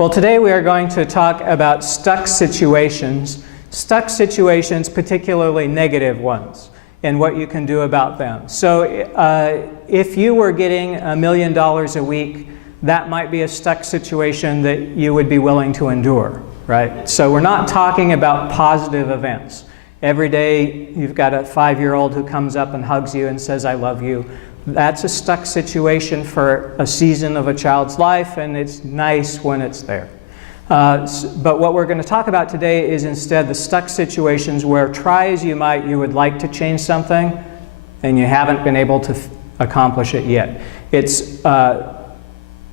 Well, today we are going to talk about stuck situations, particularly negative ones, and what you can do about them. So if you were getting $1 million a week, that might be a stuck situation that you would be willing to endure, right? So we're not talking about positive events. Every day you've got a 5-year-old who comes up and hugs you and says, "I love you." That's a stuck situation for a season of a child's life, and it's nice when it's there. But what we're going to talk about today is instead the stuck situations where, try as you might, you would like to change something, and you haven't been able to accomplish it yet. It's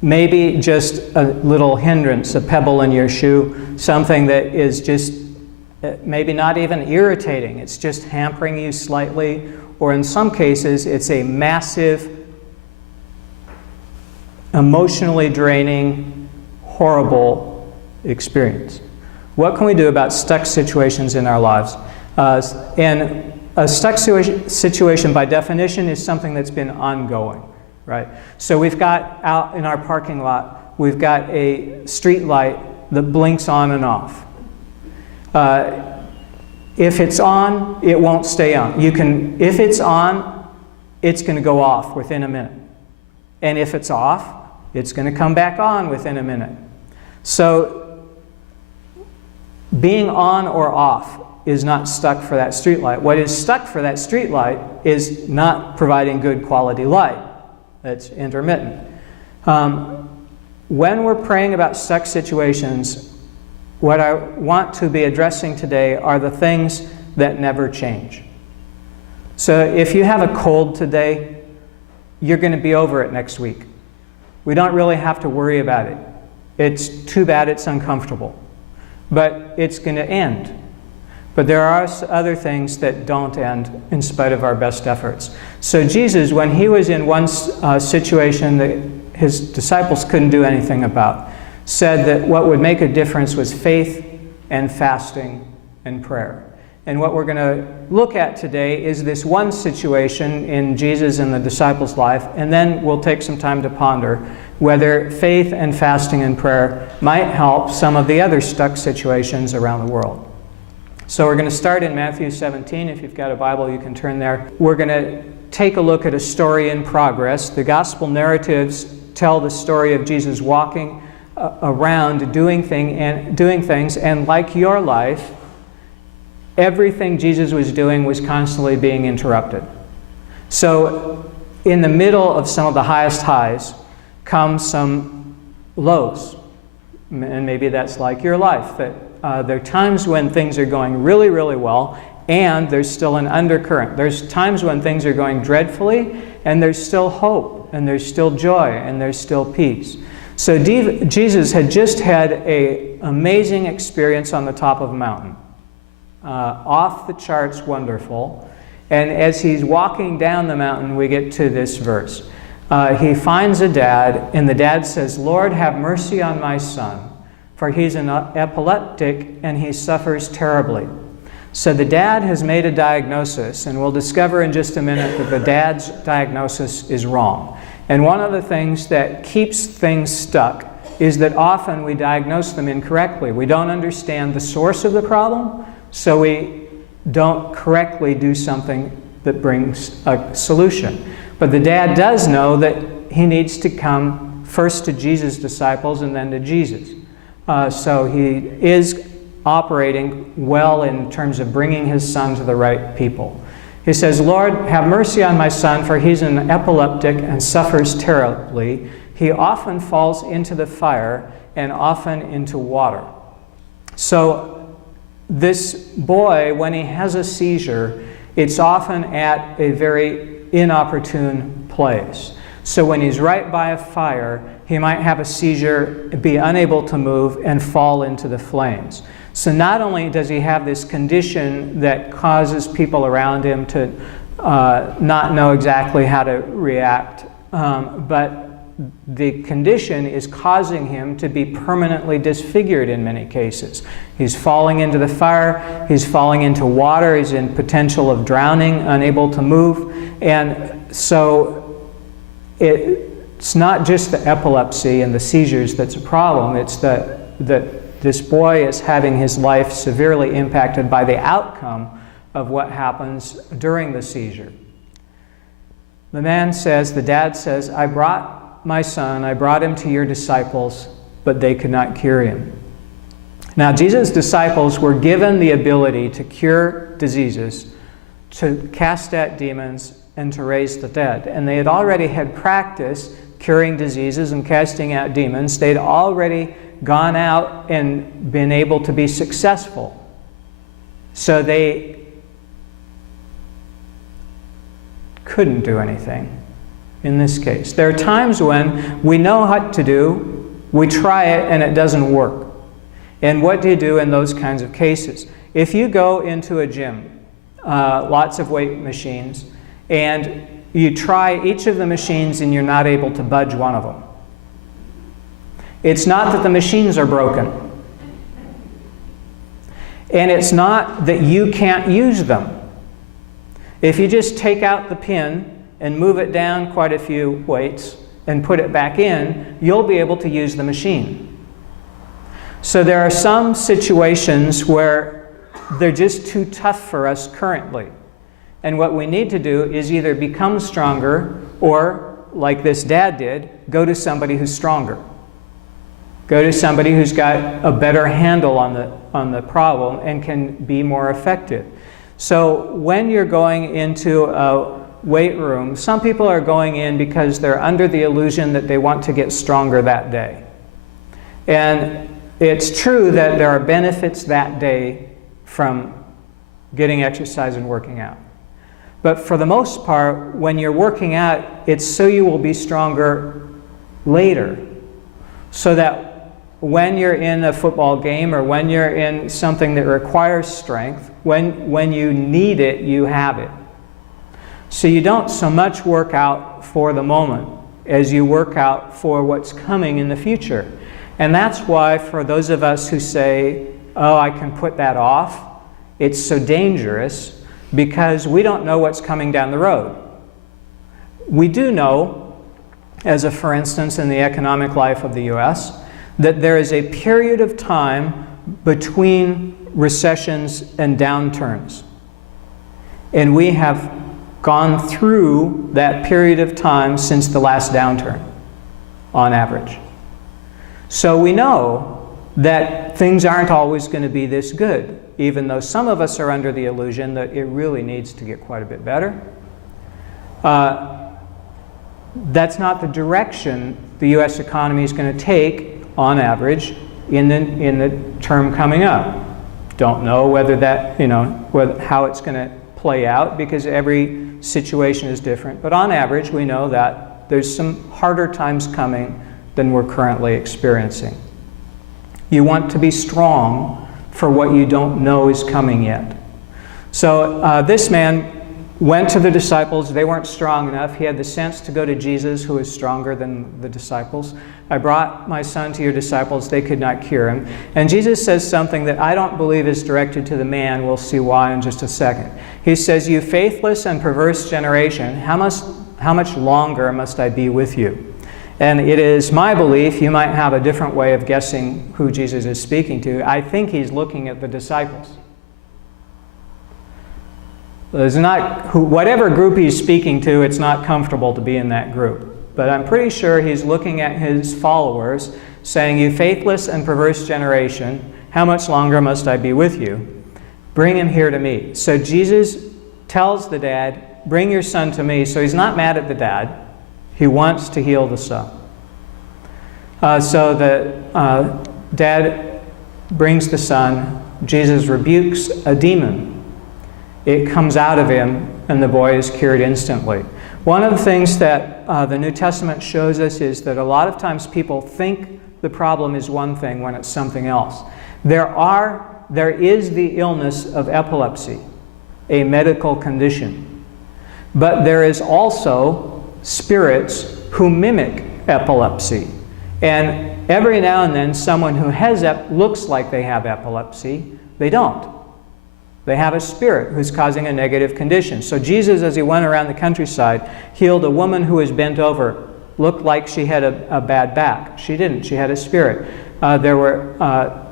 maybe just a little hindrance, a pebble in your shoe, something that is just maybe not even irritating. It's just hampering you slightly. Or in some cases, it's a massive, emotionally draining, horrible experience. What can we do about stuck situations in our lives? And a stuck situation, by definition, is something that's been ongoing, right? So we've got out in our parking lot, we've got a street light that blinks on and off. If it's on, it won't stay on. If it's on, it's going to go off within a minute. And if it's off, it's going to come back on within a minute. So being on or off is not stuck for that street light. What is stuck for that street light is not providing good quality light. That's intermittent. When we're praying about stuck situations, what I want to be addressing today are the things that never change. So if you have a cold today, you're going to be over it next week. We don't really have to worry about it. It's too bad it's uncomfortable. But it's going to end. But there are other things that don't end in spite of our best efforts. So Jesus, when he was in one situation that his disciples couldn't do anything about, said that what would make a difference was faith and fasting and prayer. And what we're going to look at today is this one situation in Jesus and the disciples' life, and then we'll take some time to ponder whether faith and fasting and prayer might help some of the other stuck situations around the world. So we're going to start in Matthew 17. If you've got a Bible, you can turn there. We're going to take a look at a story in progress. The gospel narratives tell the story of Jesus walking around doing things, and like your life, everything Jesus was doing was constantly being interrupted. So in the middle of some of the highest highs come some lows. And maybe that's like your life, that there are times when things are going really, really well, and there's still an undercurrent. There's times when things are going dreadfully, and there's still hope, and there's still joy, and there's still peace. So Jesus had just had an amazing experience on the top of a mountain. Off the charts wonderful. And as he's walking down the mountain, we get to this verse. He finds a dad, and the dad says, "Lord, have mercy on my son, for he's an epileptic and he suffers terribly." So the dad has made a diagnosis, and we'll discover in just a minute that the dad's diagnosis is wrong. And one of the things that keeps things stuck is that often we diagnose them incorrectly. We don't understand the source of the problem, so we don't correctly do something that brings a solution. But the dad does know that he needs to come first to Jesus' disciples and then to Jesus. So he is operating well in terms of bringing his son to the right people. He says, "Lord, have mercy on my son, for he's an epileptic and suffers terribly. He often falls into the fire and often into water." So this boy, when he has a seizure, it's often at a very inopportune place. So when he's right by a fire, he might have a seizure, be unable to move, and fall into the flames. So not only does he have this condition that causes people around him to not know exactly how to react, but the condition is causing him to be permanently disfigured in many cases. He's falling into the fire, he's falling into water, he's in potential of drowning, unable to move. And so it's not just the epilepsy and the seizures that's a problem. It's that this boy is having his life severely impacted by the outcome of what happens during the seizure. The dad says, I brought my son, I brought him to your disciples, but they could not cure him. Now, Jesus' disciples were given the ability to cure diseases, to cast out demons, and to raise the dead. And they had already had practice curing diseases and casting out demons. They'd already gone out and been able to be successful. So they couldn't do anything in this case. There are times when we know what to do, we try it, and it doesn't work. And what do you do in those kinds of cases? If you go into a gym, lots of weight machines, and you try each of the machines and you're not able to budge one of them, it's not that the machines are broken. And it's not that you can't use them. If you just take out the pin and move it down quite a few weights and put it back in, you'll be able to use the machine. So there are some situations where they're just too tough for us currently. And what we need to do is either become stronger or, like this dad did, go to somebody who's stronger. Go to somebody who's got a better handle on the problem and can be more effective. So when you're going into a weight room, some people are going in because they're under the illusion that they want to get stronger that day. And it's true that there are benefits that day from getting exercise and working out. But for the most part, when you're working out, it's so you will be stronger later. So that when you're in a football game or when you're in something that requires strength, when you need it, you have it. So you don't so much work out for the moment as you work out for what's coming in the future. And that's why for those of us who say, oh, I can put that off, it's so dangerous because we don't know what's coming down the road. We do know, as a for instance in the economic life of the U.S., that there is a period of time between recessions and downturns. And we have gone through that period of time since the last downturn, on average. So we know that things aren't always going to be this good, even though some of us are under the illusion that it really needs to get quite a bit better. That's not the direction the U.S. economy is going to take, on average, in the term coming up. Don't know whether that, how it's going to play out, because every situation is different. But on average, we know that there's some harder times coming than we're currently experiencing. You want to be strong for what you don't know is coming yet. So this man went to the disciples. They weren't strong enough. He had the sense to go to Jesus, who is stronger than the disciples. I brought my son to your disciples. They could not cure him. And Jesus says something that I don't believe is directed to the man. We'll see why in just a second. He says, you faithless and perverse generation, how much longer must I be with you? And it is my belief, you might have a different way of guessing who Jesus is speaking to. I think he's looking at the disciples. There's not, whatever group he's speaking to, it's not comfortable to be in that group. But I'm pretty sure he's looking at his followers, saying, you faithless and perverse generation, how much longer must I be with you? Bring him here to me. So Jesus tells the dad, bring your son to me. So he's not mad at the dad. He wants to heal the son. So the dad brings the son. Jesus rebukes a demon. It comes out of him, and the boy is cured instantly. One of the things that the New Testament shows us is that a lot of times people think the problem is one thing when it's something else. There is the illness of epilepsy, a medical condition. But there is also spirits who mimic epilepsy. And every now and then someone who has looks like they have epilepsy, they don't. They have a spirit who's causing a negative condition. So Jesus, as he went around the countryside, healed a woman who was bent over looked like she had a bad back. She didn't. She had a spirit. There were a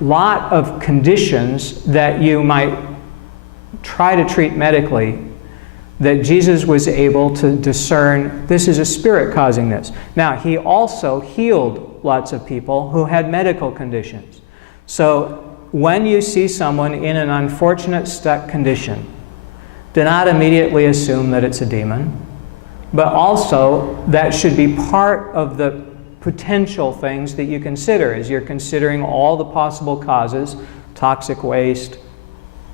lot of conditions that you might try to treat medically that Jesus was able to discern, this is a spirit causing this. Now, he also healed lots of people who had medical conditions. So when you see someone in an unfortunate stuck condition, do not immediately assume that it's a demon, but also that should be part of the potential things that you consider as you're considering all the possible causes, toxic waste,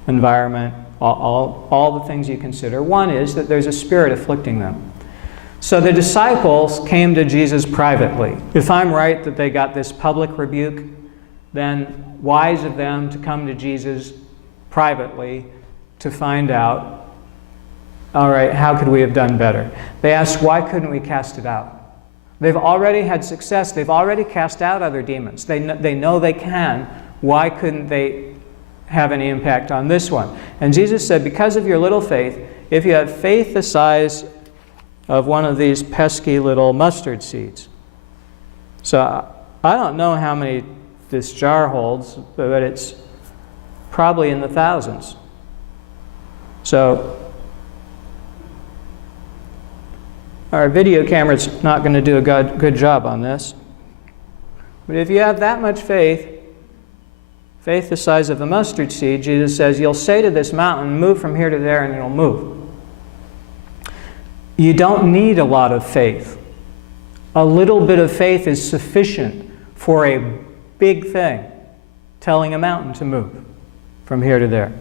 environment, all the things you consider. One is that there's a spirit afflicting them. So the disciples came to Jesus privately. If I'm right that they got this public rebuke, then wise of them to come to Jesus privately to find out, all right, how could we have done better? They asked, why couldn't we cast it out? They've already had success. They've already cast out other demons. They know they can. Why couldn't they have any impact on this one? And Jesus said, because of your little faith, if you have faith the size of one of these pesky little mustard seeds. So I don't know how many this jar holds, but it's probably in the thousands. So our video camera's not going to do a good job on this. But if you have that much faith the size of a mustard seed, Jesus says, you'll say to this mountain, move from here to there, and it'll move. You don't need a lot of faith. A little bit of faith is sufficient for a big thing, telling a mountain to move from here to there.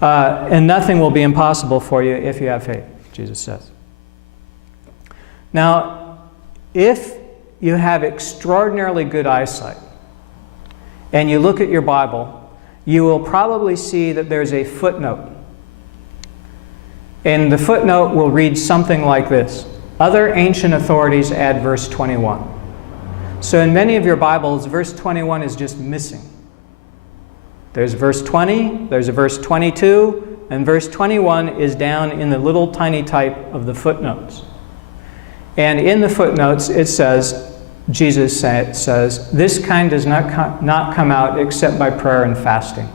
And nothing will be impossible for you if you have faith, Jesus says. Now, if you have extraordinarily good eyesight, and you look at your Bible, you will probably see that there's a footnote. And the footnote will read something like this. Other ancient authorities add verse 21. So in many of your Bibles, verse 21 is just missing. There's verse 20, there's a verse 22, and verse 21 is down in the little tiny type of the footnotes. And in the footnotes it says, Jesus says, this kind does not come out except by prayer and fasting.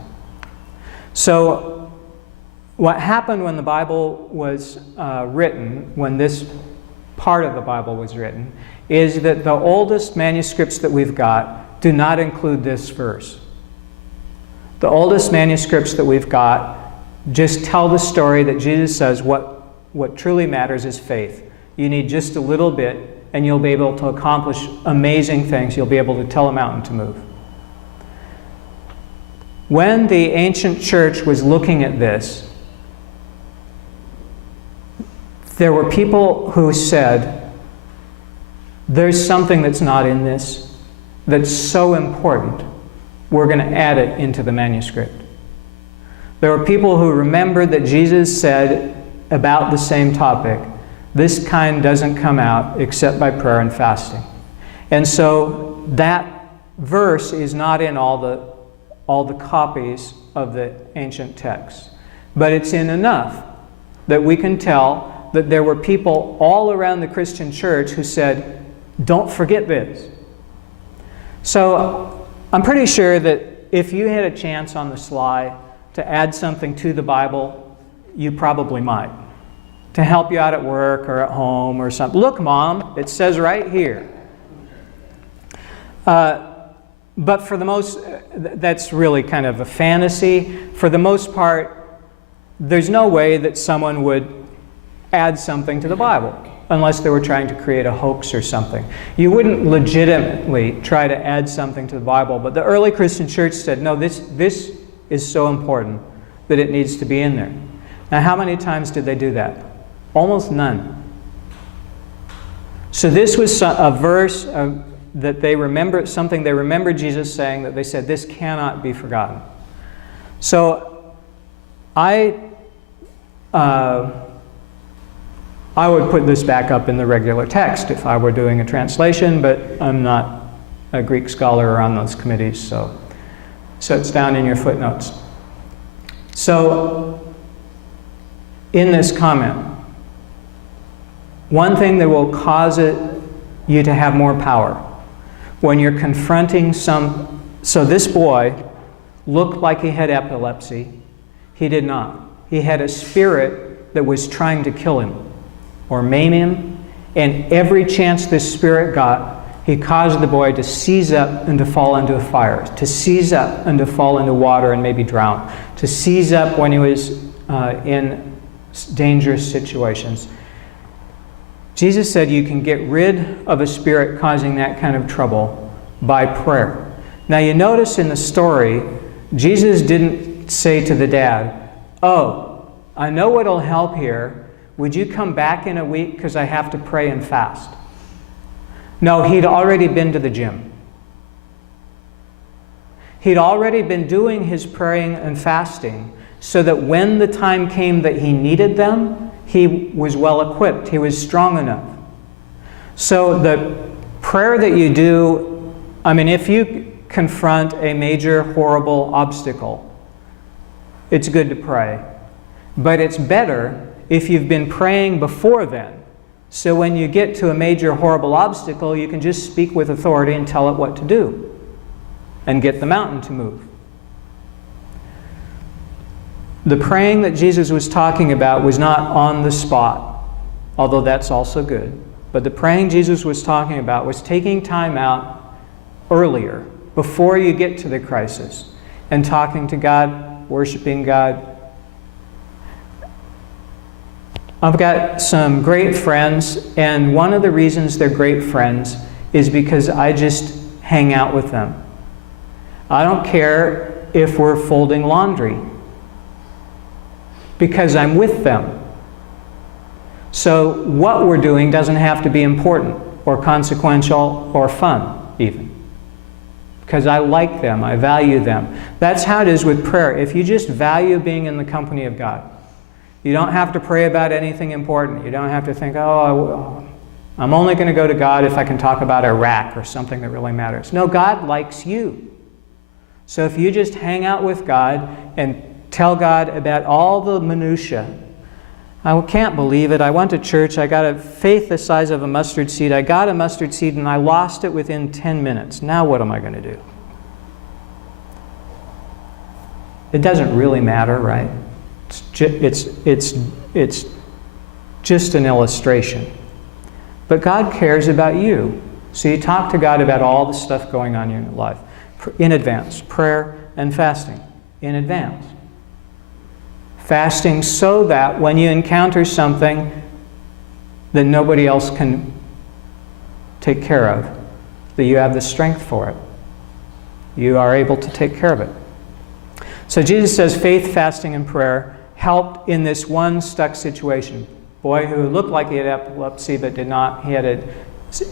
So what happened when the Bible was written, when this part of the Bible was written, is that the oldest manuscripts that we've got do not include this verse. The oldest manuscripts that we've got just tell the story that Jesus says what truly matters is faith. You need just a little bit, and you'll be able to accomplish amazing things. You'll be able to tell a mountain to move. When the ancient church was looking at this, there were people who said, there's something that's not in this that's so important, we're going to add it into the manuscript. There were people who remembered that Jesus said about the same topic, this kind doesn't come out except by prayer and fasting. And so that verse is not in all the copies of the ancient texts. But it's in enough that we can tell that there were people all around the Christian church who said, don't forget this. So I'm pretty sure that if you had a chance on the sly to add something to the Bible, you probably might. To help you out at work or at home or something. Look, Mom, it says right here. But for the most, that's really kind of a fantasy. For the most part, there's no way that someone would add something to the Bible unless they were trying to create a hoax or something. You wouldn't legitimately try to add something to the Bible, but the early Christian church said, no, this is so important that it needs to be in there. Now, how many times did they do that? Almost none. So this was a verse that they remembered, something they remembered Jesus saying, that they said, this cannot be forgotten. So I would put this back up in the regular text if I were doing a translation, but I'm not a Greek scholar or on those committees, so it's down in your footnotes. So in this comment, one thing that will cause you to have more power. When you're confronting so this boy looked like he had epilepsy. He did not. He had a spirit that was trying to kill him or maim him, and every chance this spirit got, he caused the boy to seize up and to fall into a fire, to seize up and to fall into water and maybe drown, to seize up when he was in dangerous situations. Jesus said you can get rid of a spirit causing that kind of trouble by prayer. Now you notice in the story, Jesus didn't say to the dad, "Oh, I know what'll help here. Would you come back in a week because I have to pray and fast?" No, he'd already been to the gym. He'd already been doing his praying and fasting so that when the time came that he needed them, he was well equipped. He was strong enough. So the prayer that you do, if you confront a major, horrible obstacle, it's good to pray. But it's better if you've been praying before then. So when you get to a major, horrible obstacle, you can just speak with authority and tell it what to do and get the mountain to move. The praying that Jesus was talking about was not on the spot, although that's also good. But the praying Jesus was talking about was taking time out earlier, before you get to the crisis, and talking to God, worshiping God. I've got some great friends, and one of the reasons they're great friends is because I just hang out with them. I don't care if we're folding laundry, because I'm with them. So what we're doing doesn't have to be important or consequential or fun even, because I like them, I value them. That's how it is with prayer. If you just value being in the company of God, you don't have to pray about anything important. You don't have to think, oh, I'm only going to go to God if I can talk about Iraq or something that really matters. No, God likes you. So if you just hang out with God and tell God about all the minutiae. I can't believe it. I went to church. I got a faith the size of a mustard seed. I got a mustard seed and I lost it within 10 minutes. Now what am I going to do? It doesn't really matter, right? It's just an illustration. But God cares about you. So you talk to God about all the stuff going on in your life in advance. Prayer and fasting in advance. Fasting so that when you encounter something that nobody else can take care of, that you have the strength for it. You are able to take care of it. So Jesus says faith, fasting, and prayer helped in this one stuck situation. Boy who looked like he had epilepsy but did not. He had an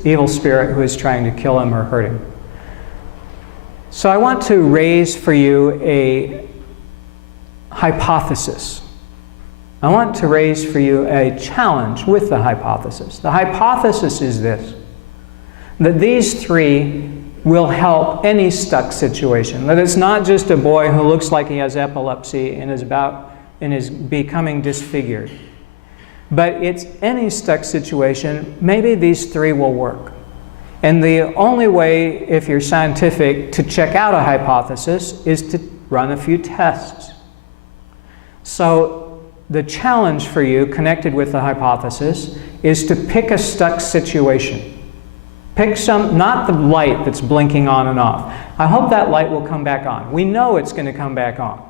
evil spirit who was trying to kill him or hurt him. So I want to raise for you a hypothesis. I want to raise for you a challenge with the hypothesis. The hypothesis is this, that these three will help any stuck situation. That it's not just a boy who looks like he has epilepsy and is becoming disfigured. But it's any stuck situation, maybe these three will work. And the only way, if you're scientific, to check out a hypothesis is to run a few tests. So the challenge for you connected with the hypothesis is to pick a stuck situation. Pick not the light that's blinking on and off. I hope that light will come back on. We know it's going to come back on.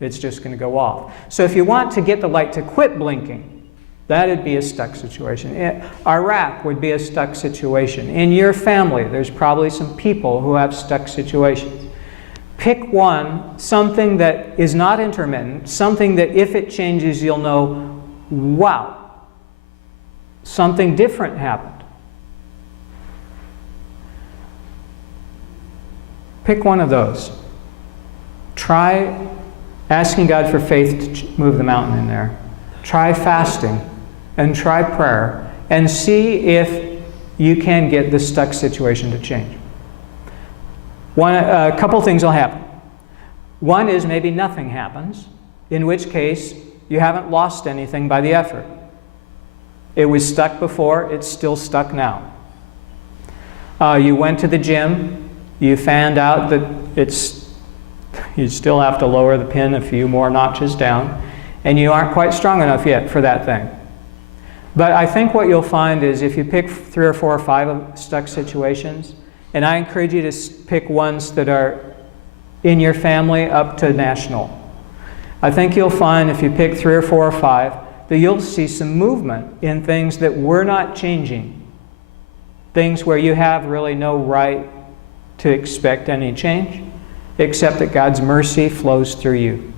It's just going to go off. So if you want to get the light to quit blinking, that'd be a stuck situation. Iraq would be a stuck situation. In your family, there's probably some people who have stuck situations. Pick one, something that is not intermittent, something that if it changes, you'll know, wow, something different happened. Pick one of those. Try asking God for faith to move the mountain in there. Try fasting and try prayer and see if you can get the stuck situation to change. A couple things will happen. One is maybe nothing happens, in which case you haven't lost anything by the effort. It was stuck before, it's still stuck now. You went to the gym, you found out that you still have to lower the pin a few more notches down, and you aren't quite strong enough yet for that thing. But I think what you'll find is if you pick 3 or 4 or 5 stuck situations, and I encourage you to pick ones that are in your family up to national. I think you'll find if you pick 3 or 4 or 5 that you'll see some movement in things that we're not changing. Things where you have really no right to expect any change, except that God's mercy flows through you.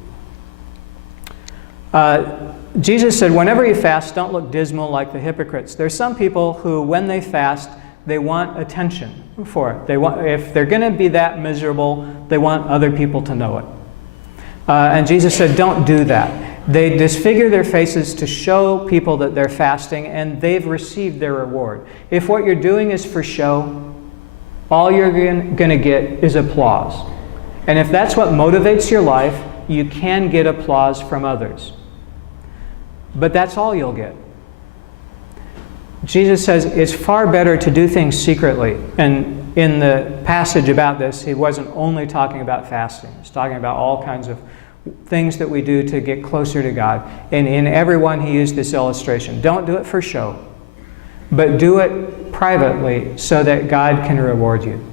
Jesus said, whenever you fast, don't look dismal like the hypocrites. There's some people who, when they fast, they want attention for it. If they're going to be that miserable, they want other people to know it. And Jesus said, don't do that. They disfigure their faces to show people that they're fasting, and they've received their reward. If what you're doing is for show, all you're going to get is applause. And if that's what motivates your life, you can get applause from others. But that's all you'll get. Jesus says it's far better to do things secretly. And in the passage about this, he wasn't only talking about fasting. He's talking about all kinds of things that we do to get closer to God. And in every one, he used this illustration. Don't do it for show, but do it privately so that God can reward you.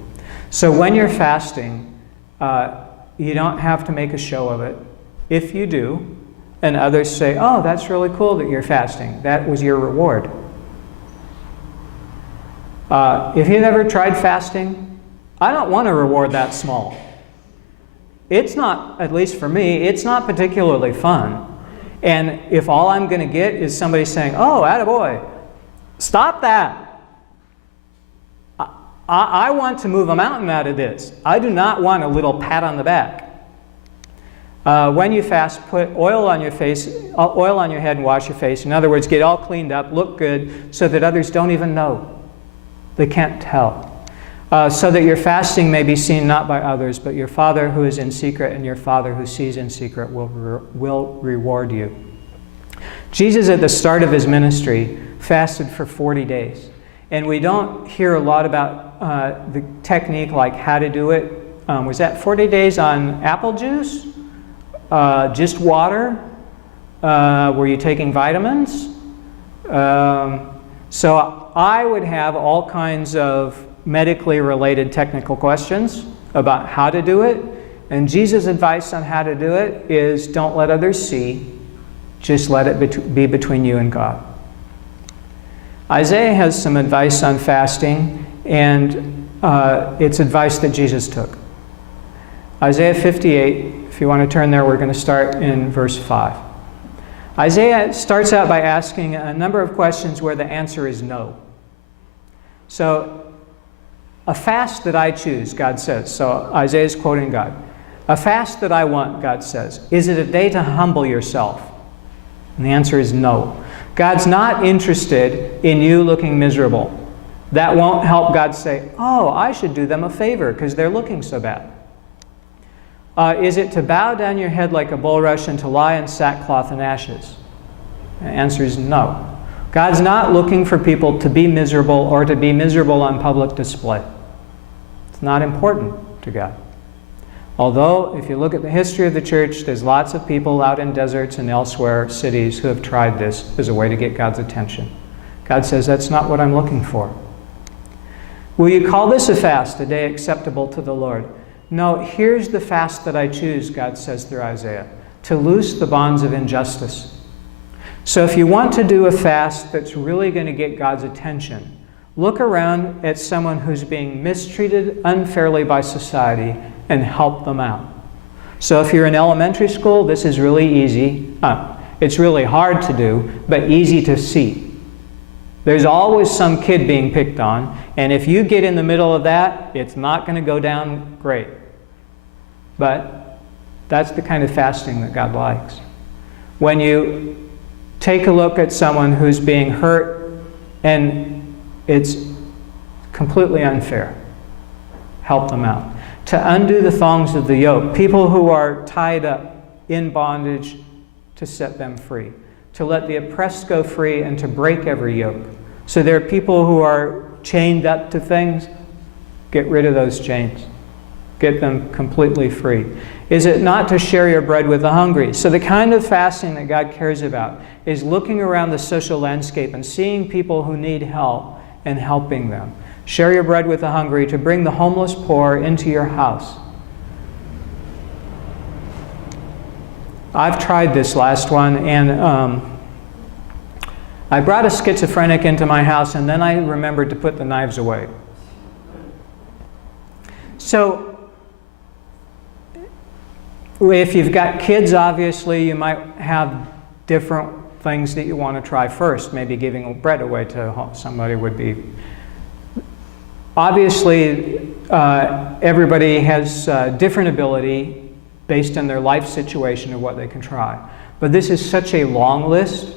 So when you're fasting, you don't have to make a show of it. If you do, and others say, oh, that's really cool that you're fasting, that was your reward. If you've ever tried fasting, I don't want a reward that small. It's not, at least for me, it's not particularly fun. And if all I'm going to get is somebody saying, oh, attaboy, stop that. I want to move a mountain out of this. I do not want a little pat on the back. When you fast, put oil on your face, oil on your head and wash your face. In other words, get all cleaned up, look good, so that others don't even know. They can't tell. So that your fasting may be seen not by others, but your Father who is in secret, and your Father who sees in secret will reward you. Jesus, at the start of his ministry, fasted for 40 days. And we don't hear a lot about the technique, like how to do it. Was that 40 days on apple juice? Just water? Were you taking vitamins? So I would have all kinds of medically related technical questions about how to do it. And Jesus' advice on how to do it is don't let others see, just let it be between you and God. Isaiah has some advice on fasting, and it's advice that Jesus took. Isaiah 58, if you want to turn there, we're going to start in verse 5. Isaiah starts out by asking a number of questions where the answer is no. So, a fast that I choose, God says. So Isaiah is quoting God. A fast that I want, God says. Is it a day to humble yourself? And the answer is no. God's not interested in you looking miserable. That won't help God say, oh, I should do them a favor because they're looking so bad. Is it to bow down your head like a bulrush and to lie in sackcloth and ashes? The answer is no. God's not looking for people to be miserable or to be miserable on public display. It's not important to God. Although, if you look at the history of the church, there's lots of people out in deserts and elsewhere, cities, who have tried this as a way to get God's attention. God says, that's not what I'm looking for. Will you call this a fast, a day acceptable to the Lord? No, here's the fast that I choose, God says through Isaiah, to loose the bonds of injustice. So if you want to do a fast that's really going to get God's attention, look around at someone who's being mistreated unfairly by society and help them out. So if you're in elementary school, this is really easy. It's really hard to do, but easy to see. There's always some kid being picked on, and if you get in the middle of that, it's not going to go down great. But that's the kind of fasting that God likes. When you take a look at someone who's being hurt and it's completely unfair, help them out. To undo the thongs of the yoke, people who are tied up in bondage, to set them free. to let the oppressed go free, and to break every yoke. So there are people who are chained up to things. Get rid of those chains. Get them completely free. Is it not to share your bread with the hungry? So the kind of fasting that God cares about is looking around the social landscape and seeing people who need help and helping them. Share your bread with the hungry, to bring the homeless poor into your house. I've tried this last one, and I brought a schizophrenic into my house, and then I remembered to put the knives away. So, if you've got kids, obviously, you might have different things that you want to try first. Maybe giving bread away to somebody would be. Obviously, everybody has different ability based on their life situation of what they can try. But this is such a long list.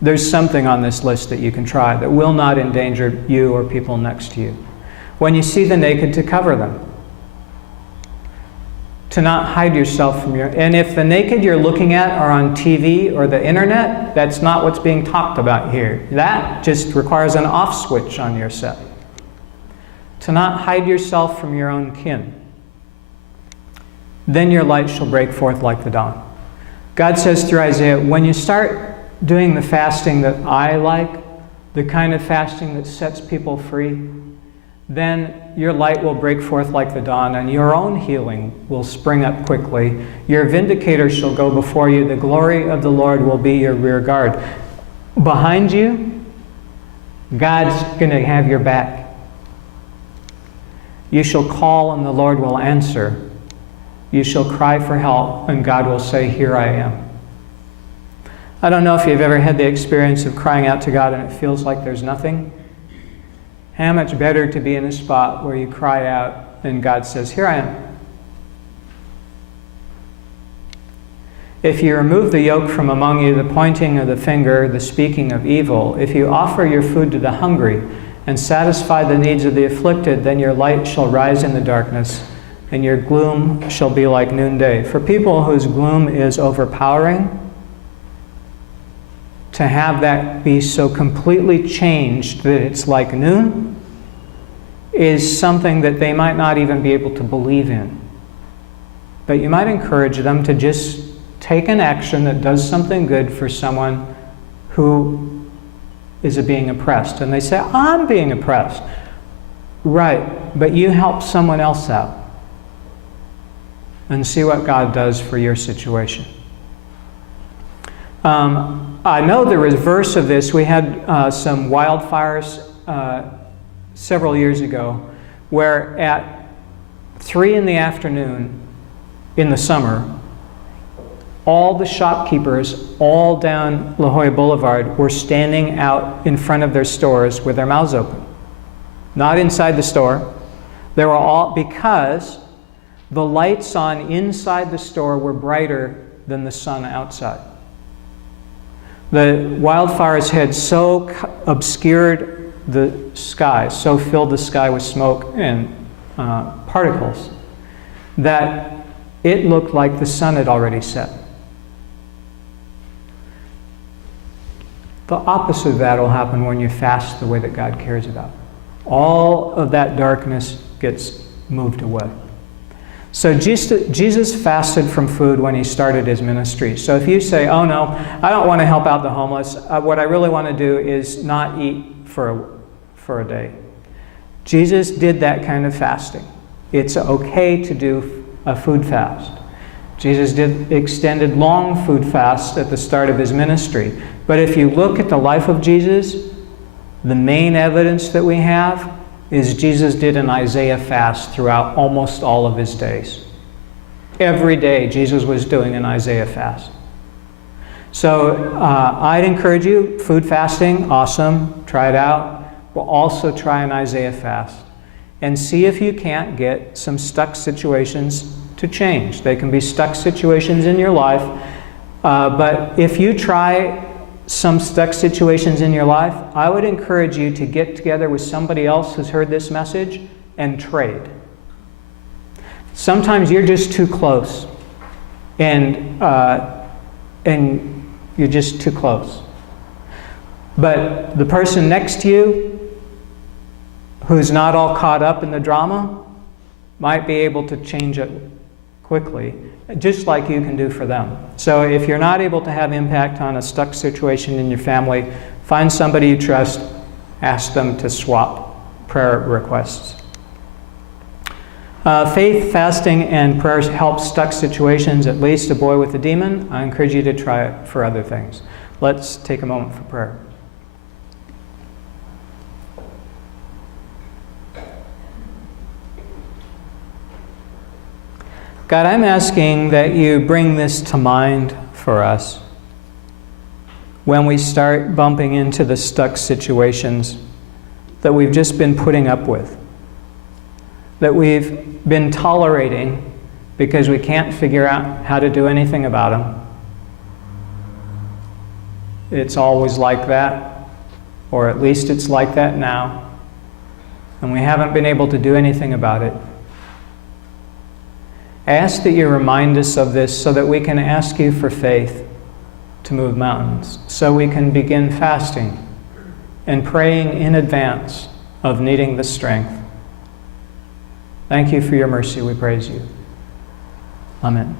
There's something on this list that you can try that will not endanger you or people next to you. When you see the naked, to cover them. To not hide yourself from your... And if the naked you're looking at are on TV or the internet, that's not what's being talked about here. That just requires an off switch on your set. To not hide yourself from your own kin. Then your light shall break forth like the dawn. God says through Isaiah, when you start doing the fasting that I like, the kind of fasting that sets people free, then your light will break forth like the dawn, and your own healing will spring up quickly. Your vindicator shall go before you. The glory of the Lord will be your rear guard. Behind you, God's going to have your back. You shall call, and the Lord will answer. You shall cry for help, and God will say, here I am. I don't know if you've ever had the experience of crying out to God and it feels like there's nothing. How much better to be in a spot where you cry out and God says, here I am. If you remove the yoke from among you, the pointing of the finger, the speaking of evil, if you offer your food to the hungry and satisfy the needs of the afflicted, then your light shall rise in the darkness, and your gloom shall be like noonday. For people whose gloom is overpowering, to have that be so completely changed that it's like noon is something that they might not even be able to believe in. But you might encourage them to just take an action that does something good for someone who is being oppressed. And they say, I'm being oppressed. Right, but you help someone else out. And see what God does for your situation. I know the reverse of this. We had some wildfires several years ago where at 3 in the afternoon in the summer, all the shopkeepers all down La Jolla Boulevard were standing out in front of their stores with their mouths open. Not inside the store. They were all, because the lights on inside the store were brighter than the sun outside. The wildfires had so obscured the sky, so filled the sky with smoke and particles, that it looked like the sun had already set. The opposite of that will happen when you fast the way that God cares about. All of that darkness gets moved away. So Jesus fasted from food when he started his ministry. So if you say, oh no, I don't want to help out the homeless, what I really want to do is not eat for a day. Jesus did that kind of fasting. It's okay to do a food fast. Jesus did extended long food fasts at the start of his ministry. But if you look at the life of Jesus, the main evidence that we have is Jesus did an Isaiah fast throughout almost all of his days. Every day Jesus was doing an Isaiah fast. So I'd encourage you, food fasting, awesome, try it out. But also try an Isaiah fast and see if you can't get some stuck situations to change. They can be stuck situations in your life, but if you try some stuck situations in your life, I would encourage you to get together with somebody else who's heard this message and trade. Sometimes you're just too close, and You're just too close. But the person next to you, who's not all caught up in the drama, might be able to change it quickly, just like you can do for them. So if you're not able to have impact on a stuck situation in your family, find somebody you trust, ask them to swap prayer requests. Faith, fasting, and prayers help stuck situations, at least a boy with a demon. I encourage you to try it for other things. Let's take a moment for prayer. God, I'm asking that you bring this to mind for us when we start bumping into the stuck situations that we've just been putting up with, that we've been tolerating because we can't figure out how to do anything about them. It's always like that, or at least it's like that now, and we haven't been able to do anything about it. I ask that you remind us of this so that we can ask you for faith to move mountains, so we can begin fasting and praying in advance of needing the strength. Thank you for your mercy. We praise you. Amen.